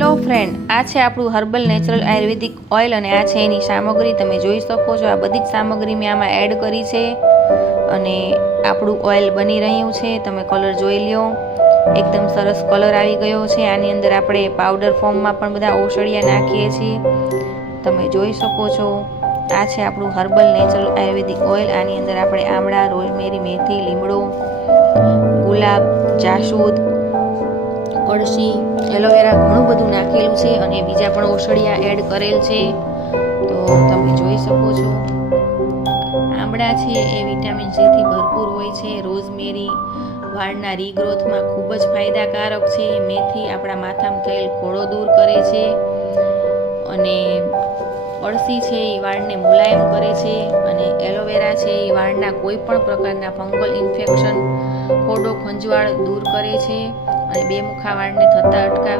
Hello friend, આ છે આપણું હર્બલ નેચરલ આયુર્વેદિક ઓઇલ અને આ છે એની સામગ્રી. તમે જોઈ શકો છો, આ બધી જ સામગ્રી મેં આમાં એડ કરી છે અને આપણું ઓઇલ બની રહ્યું છે. તમે કલર જોઈ લ્યો, એકદમ સરસ કલર આવી ગયો છે. આની અંદર આપણે પાવડર ફોર્મમાં પણ બધા ઔષધિયા નાખીએ છીએ. તમે જોઈ શકો છો, આ છે આપણું હર્બલ નેચરલ આયુર્વેદિક ઓઇલ. આની અંદર આપણે આમળા, રોઝમેરી, મેથી, લીમડો, ગુલાબ, જાસૂદ, અળસી, એલોવેરા ઘણું બધું નાખેલું છે અને બીજા પણ ઔષધિયા એડ કરેલ છે. તો તમે જોઈ શકો છો, આમળા છે એ વિટામિન સી થી ભરપૂર હોય છે. રોઝમેરી વાળના રીગ્રોથમાં ખૂબ જ ફાયદાકારક છે. મેથી આપણા માથામાં થયેલ ખોડો દૂર કરે છે અને અળસી છે એ વાળને મુલાયમ કરે છે અને એલોવેરા છે એ વાળના કોઈ પણ પ્રકારના ફંગલ ઇન્ફેક્શન, ખોડો, ખંજવાળ દૂર કરે છે અને બે મુખા વાળને થતા અટકાવે